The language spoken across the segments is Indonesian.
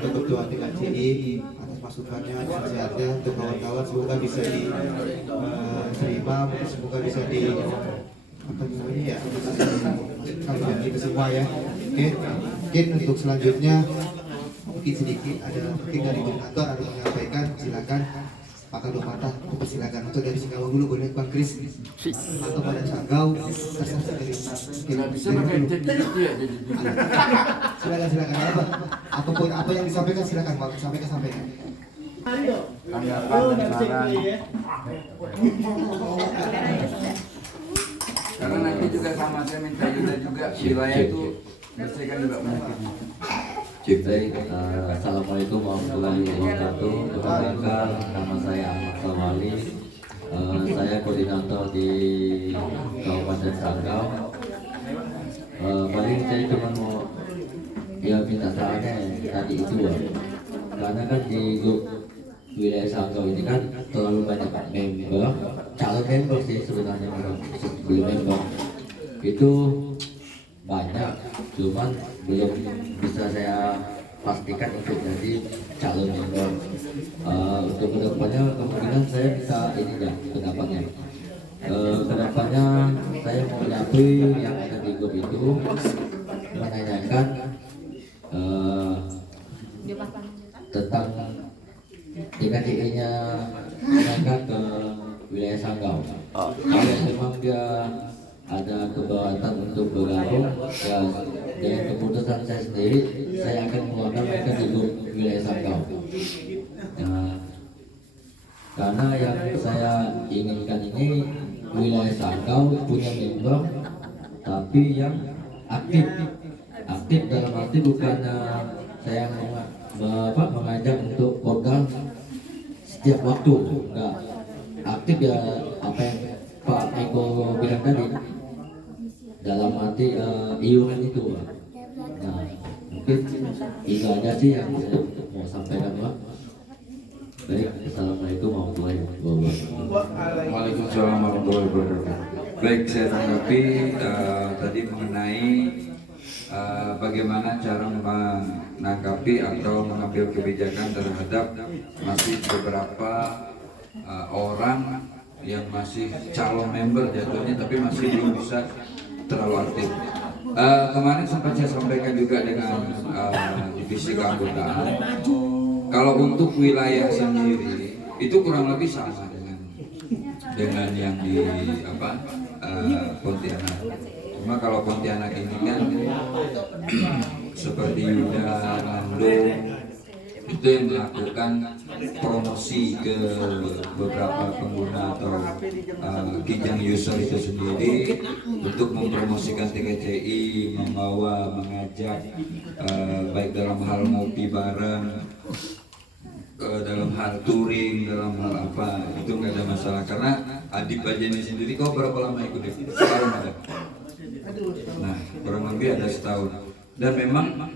untuk ketua TKCI atas masukannya, nasihatnya untuk kawan-kawan, semoga bisa diterima, semoga bisa di apa namanya ya, kalian itu semua ya. Oke, mungkin untuk selanjutnya mungkin sedikit ada mungkin dari koordinator ada menyampaikan, silakan. Pak Kadok Patah, persilakan untuk dari Singkawang dulu boleh Bang Kris atau pada Sanggau Nggak bisa pakai jadi ya jadi silakan apa apapun apa yang disampaikan silakan Bang sampaikan tanggapan dan saran. Karena nanti juga sama saya minta Yuda juga wilayah itu bersihkan juga mungkin. Baik, assalamualaikum warahmatullahi wabarakatuh. Perkenalkan, nama saya Ahmad Sawali. Saya koordinator di Kabupaten Sanggau. Paling saya cuma mau ya minta sarannya tadi itu ya. Karena kan di grup wilayah Sanggau ini kan terlalu banyak member, calon member sih sebenarnya sebelum member itu banyak, cuman belum bisa saya pastikan untuk jadi calon member. Untuk kedepannya kemungkinan saya bisa ini ya pendapatnya. Kedepannya saya mau nyapri yang ada di grup itu menanyakan tentang TKCI-nya mereka ke wilayah Sanggau. Kalau memang dia ada keberatan untuk bergabung, ya dengan keputusan saya sendiri, saya akan mengeluarkan mereka di grup wilayah Sanggau. Nah, karena yang saya inginkan ini wilayah Sanggau punya member, tapi yang aktif dalam arti bukannya saya mengajak untuk program setiap waktu, enggak aktif ya apa yang Pak Eko bilang tadi dalam arti iuran itu. Nah, mungkin itu aja sih yang saya mau sampaikan Pak. Baik, assalamualaikum warahmatullahi wabarakatuh. Waalaikumsalam warahmatullahi wabarakatuh. Baik, saya tanggapi tadi mengenai bagaimana cara menanggapi atau mengambil kebijakan terhadap masih beberapa orang yang masih calon member jatuhnya tapi masih belum bisa terlalu aktif. Kemarin sempat saya sampaikan juga dengan divisi keanggotaan. Kalau untuk wilayah sendiri itu kurang lebih sama dengan yang di Pontianak. Cuma kalau Pontianak ini kan seperti Yuda, Nando itu yang melakukan promosi ke beberapa pengguna atau kijang user itu sendiri untuk mempromosikan TKCI, membawa, mengajak baik dalam hal ngopi bareng, dalam hal touring, dalam hal apa itu nggak ada masalah karena Adib Bajeni sendiri kau berapa lama ikut itu? Setahun ada. Nah kurang lebih ada setahun dan memang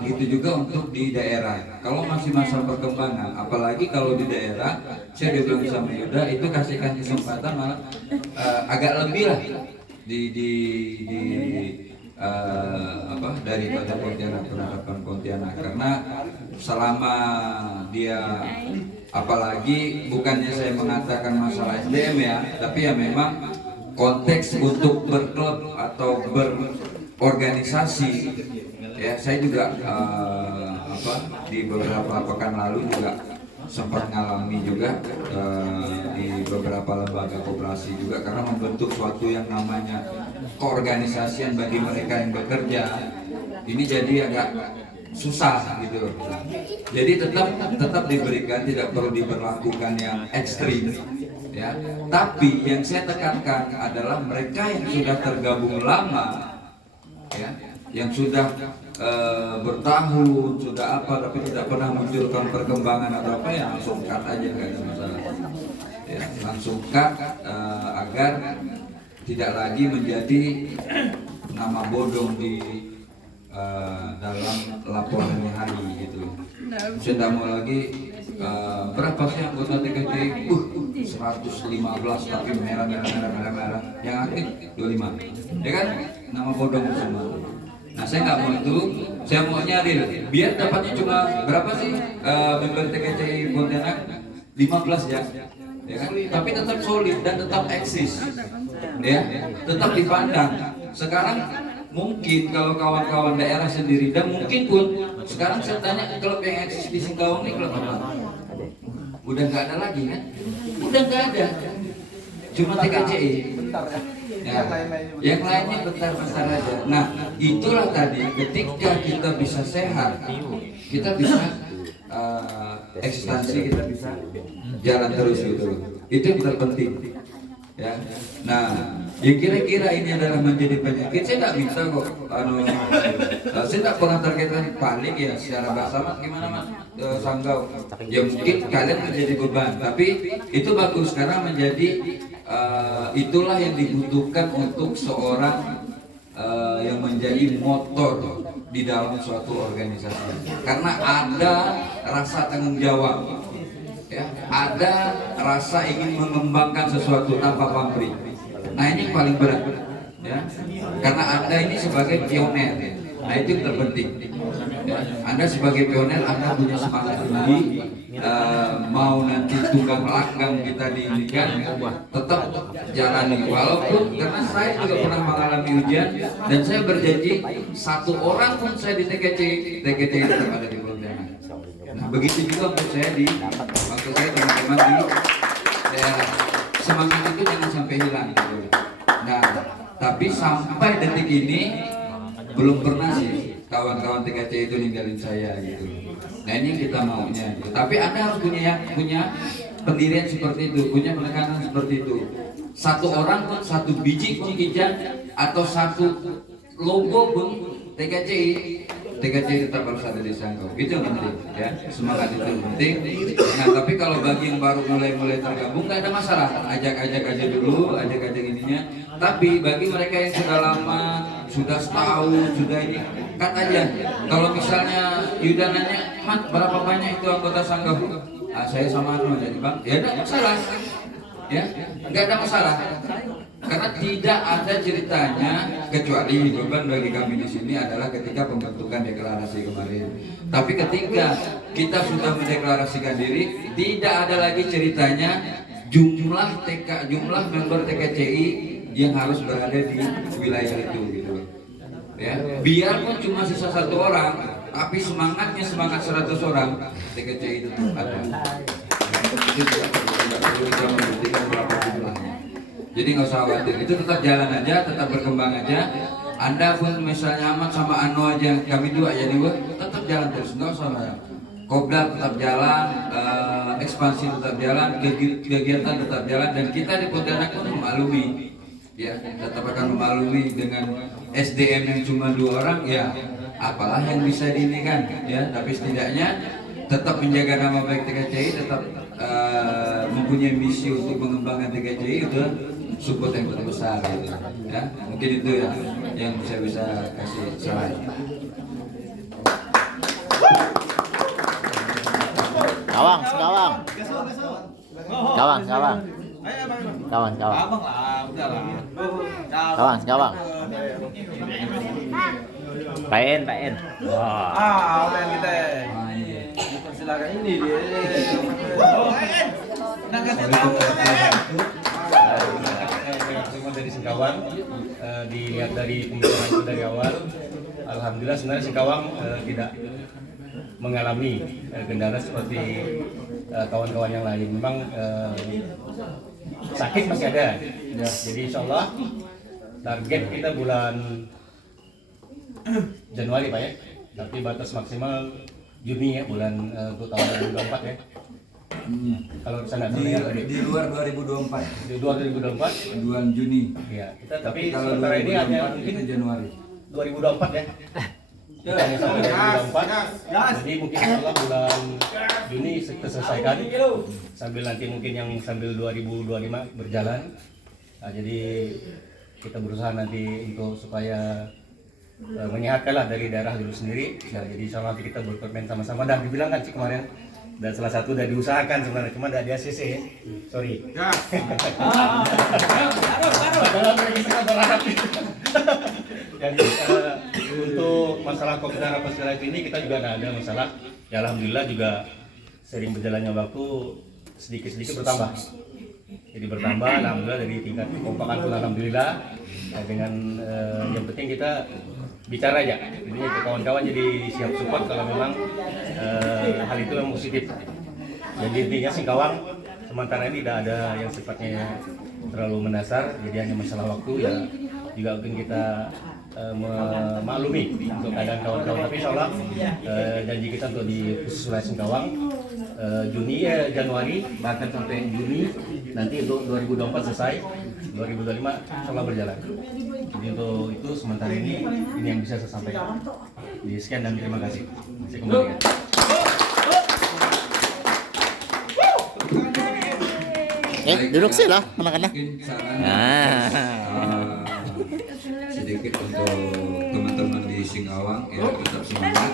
gitu juga untuk di daerah. Kalau masih masa perkembangan, apalagi kalau di daerah, saya bilang sama Yuda itu kasihkan kesempatan malah agak lebih lah daripada Pontianak, penerapan Pontianak karena selama dia apalagi bukannya saya mengatakan masalah SDM ya, tapi ya memang konteks untuk berklub atau berorganisasi ya saya juga di beberapa pekan lalu juga sempat ngalami juga di beberapa lembaga koperasi juga karena membentuk suatu yang namanya keorganisasian bagi mereka yang bekerja ini jadi agak susah gitu loh. Jadi tetap diberikan, tidak perlu diberlakukan yang ekstrim ya. Tapi yang saya tekankan adalah mereka yang sudah tergabung lama ya, yang sudah bertahun, sudah apa tapi tidak pernah munculkan perkembangan atau apa ya langsung cut aja, nggak ada masalah ya, langsung cut agar tidak lagi menjadi nama bodong di dalam laporan hari gitu. Saya tidak mau lagi berapa sih anggota TKCI? 115 tapi merah, yang aktif 25 ya kan, nama bodong semua. Nah saya nggak mau itu, saya maunya real. Biar dapatnya cuma berapa sih member TKCI Pontianak? 15 ya, ya kan? Tapi tetap solid dan tetap eksis, ya, tetap dipandang. Sekarang mungkin kalau kawan-kawan daerah sendiri dan mungkin pun sekarang saya tanya klub yang eksis di Singkawang ini klub apa? Udah nggak ada lagi kan? Udah nggak ada, cuma TKCI. Ya, yang lainnya bentar-bentar aja. Nah, itulah tadi ketika kita bisa sehat, kita bisa eksistensi, kita bisa jalan terus gitu loh. Itu yang terpenting. Ya. Nah, yang kira-kira ini adalah menjadi penyakit. Saya nggak bisa kok. Saya nggak pernah terkaitan paling ya secara bahasa mas gimana mas Sanggau. Ya mungkin kalian menjadi beban, tapi itu bagus karena menjadi itulah yang dibutuhkan untuk seorang yang menjadi motor di dalam suatu organisasi. Karena ada rasa tanggung jawab. Ya, ada rasa ingin mengembangkan sesuatu tanpa pamrih. Nah ini yang paling berat, ya, karena Anda ini sebagai pioner. Nah itu yang terpenting. Ya, Anda sebagai pioner, Anda punya semangat tinggi. Mau nanti tunggang langgang kita diindikan, tetap jalani. Walaupun karena saya juga pernah mengalami ujian dan saya berjanji satu orang pun saya di TKCI tetap ada di Pontianak. Nah, begitu juga untuk saya waktu saya teman-teman di daerah, semangat itu jangan sampai hilang gitu. Nah, tapi sampai detik ini belum pernah sih kawan-kawan TKC itu ninggalin saya gitu. Nah ini yang kita maunya gitu. Tapi Anda harus punya pendirian seperti itu, punya penekanan seperti itu. Satu orang pun, satu biji pun kijang atau satu logo pun TKCI tetap harus ada di Sanggau. Itu yang penting ya, semangat itu yang penting. Nah tapi kalau bagi yang baru mulai tergabung nggak ada masalah, ajak aja dulu, ajak ininya. Tapi bagi mereka yang sudah lama, sudah setahun, sudah ini, cut aja. Kalau misalnya Yuda nanya, Mat berapa banyak itu anggota Sanggau? Ah, saya sama Anu jadi bang, ya nggak masalah, ya nggak ada masalah. Karena tidak ada ceritanya, kecuali beban bagi kami di sini adalah ketika pembentukan deklarasi kemarin. Tapi ketika kita sudah mendeklarasikan diri, tidak ada lagi ceritanya jumlah member TKCI yang harus berada di wilayah itu gitu. Ya, biarpun cuma sisa 1 orang, tapi semangatnya semangat 100 orang, TKCI itu ada. Itu tidak perlu kita membuktikan berapa jumlahnya. Jadi nggak usah khawatir, itu tetap jalan aja, tetap berkembang aja. Anda pun misalnya Ahmad sama Anu aja, kami juga ya nih, tetap jalan terus, nggak usah lah. Kopdar tetap jalan, ekspansi tetap jalan, kegiatan tetap jalan, dan kita di Pontianak pun memaklumi, ya tetap akan memaklumi dengan SDM yang cuma 2 orang, ya apalah yang bisa diinikan, ya. Tapi setidaknya tetap menjaga nama baik TKCI, tetap mempunyai misi untuk mengembangkan TKCI, itu support yang terbesar gitu. Ya mungkin itu ya yang saya bisa kasih saran. Kawan. Paen. Wah. Paen kita. Silakan ini dia. Semua dari Singkawang, dilihat dari pembicaraan itu dari awal, alhamdulillah sebenarnya Singkawang tidak mengalami kendala seperti kawan-kawan yang lain. Memang sakit masih ada, ya. Jadi insya Allah target kita bulan Januari Pak ya, tapi batas maksimal Juni ya, bulan untuk tahun 2024 ya. Kalau sana di luar 2024. Di luar 2024 bulan Juni. Ya, kita tapi kalau sementara ini hanya mungkin Januari 2024 ya. Hanya sampai 2024. Jadi mungkin setelah bulan Juni terselesaikan sambil nanti mungkin yang sambil 2025 berjalan. Nah, jadi kita berusaha nanti untuk supaya menyehatkanlah dari daerah dulu sendiri. Nah, jadi insya Allah kita berpermen sama-sama. Dan dibilang kan sih kemarin, dan salah satu udah diusahakan sebenarnya, cuma ada di ACC ya. Sorry. Jadi untuk untuk masalah kopdar apa segala itu ini kita juga ada masalah. Ya alhamdulillah juga sering berjalannya waktu sedikit-sedikit bertambah. Jadi bertambah alhamdulillah dari tingkat kekompakan pun alhamdulillah. Nah, dengan yang penting kita bicara aja. Jadi kawan-kawan jadi siap support kalau memang hal itu yang positif. Jadi intinya Singkawang sementara ini tidak ada yang sifatnya terlalu mendasar, jadi hanya masalah waktu ya. Juga mungkin kita memaklumi untuk keadaan kawan-kawan, tapi insya Allah janji kita untuk di khusus wilayah Singkawang Januari bahkan sampai Juni nanti untuk 2024 selesai, 2025 insya Allah berjalan. Jadi untuk itu sementara ini yang bisa saya sampaikan. Di sekian dan terima kasih. Saya kembalikan. Duduk sih lah, anak-anak. Mungkin saran Nah. sedikit untuk teman-teman di Singkawang ya, tetap semangat.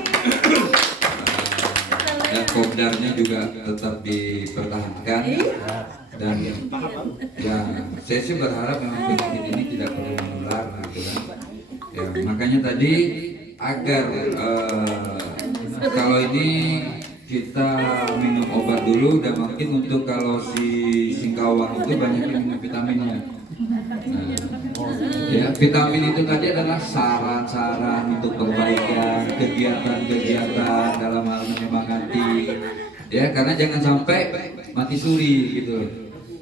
Dan kopdarnya juga tetap dipertahankan. Dan ya saya sih berharap memang penyakit ini tidak perlu menular gitu kan. Ya makanya tadi agar kalau ini kita minum obat dulu, dan mungkin untuk kalau si Singkawang itu banyak minum vitaminnya. Nah, ya vitamin itu tadi adalah saran-saran untuk perbaikan kegiatan-kegiatan dalam hal menyemangati. Ya karena jangan sampai mati suri gitu.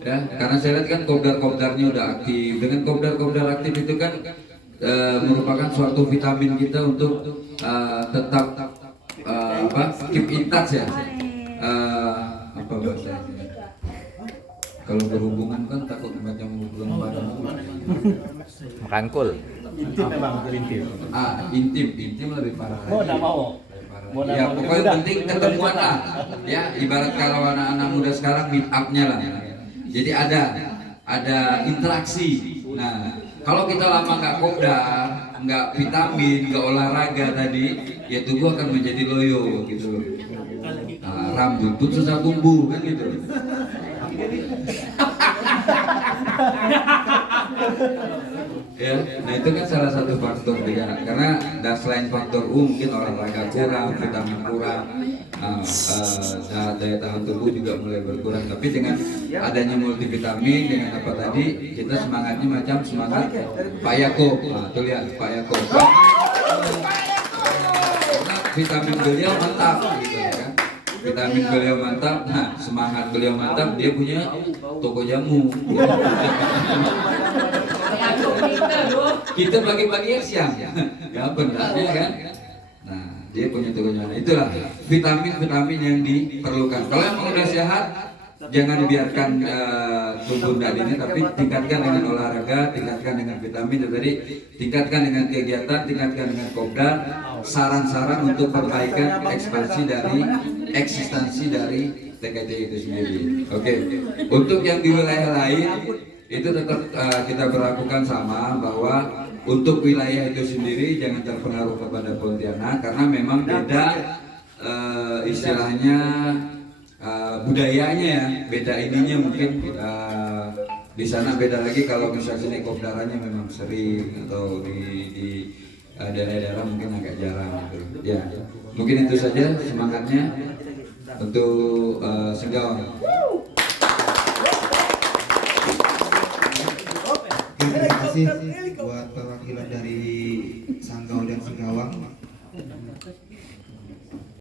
Ya karena saya lihat kan kopdar-kopdarnya udah aktif. Dengan kopdar-kopdar aktif itu kan merupakan suatu vitamin kita untuk tetap keep in touch ya. Apa bahasanya? Kalau berhubungan kan takut macam hubungan badan. Merangkul. Intim memang intim. Intim lebih parah. Oh, enggak mau. Ya pokoknya penting ketemuan lah. Ya ibarat kalau anak-anak muda sekarang meet up-nya lah. Jadi ada interaksi. Nah kalau kita lama nggak kopdar, nggak vitamin, nggak olahraga tadi, ya tubuh akan menjadi loyo gitu. Nah, rambut pun susah tumbuh kan gitu. Ya, nah itu kan salah satu faktor juga. Karena selain faktor mungkin olahraga kurang, vitamin kurang, daya tahan tubuh juga mulai berkurang. Tapi dengan adanya multivitamin, dengan apa tadi, kita semangatnya macam semangat Pak Yakob. Nah, tuh lihat Pak Yakob. Karena vitamin beliau mantap, gitu kan. Vitamin beliau mantap, nah semangat beliau mantap, dia punya toko jamu. Kita bagi-bagi siang, ya benar ya kan? Nah dia punya toko jamu. Itulah vitamin-vitamin yang diperlukan. Kalau yang udah sehat, jangan dibiarkan tumbuh ini, tapi tingkatkan dengan olahraga, tingkatkan dengan vitamin, tadi tingkatkan dengan kegiatan, tingkatkan dengan kopdar, saran-saran untuk perbaikan ekspansi dari eksistensi dari TKJ itu sendiri. Oke. Untuk yang di wilayah lain itu tetap kita berlakukan sama, bahwa untuk wilayah itu sendiri jangan terpengaruh kepada Pontianak karena memang beda istilahnya budayanya ya, beda ininya mungkin di sana beda lagi. Kalau misalnya sini kopdarannya memang sering, atau di daerah-daerah mungkin agak jarang gitu. Ya, mungkin itu saja semangatnya untuk Singkawang. Terima kasih buat perwakilan dari Sanggau dan Singkawang.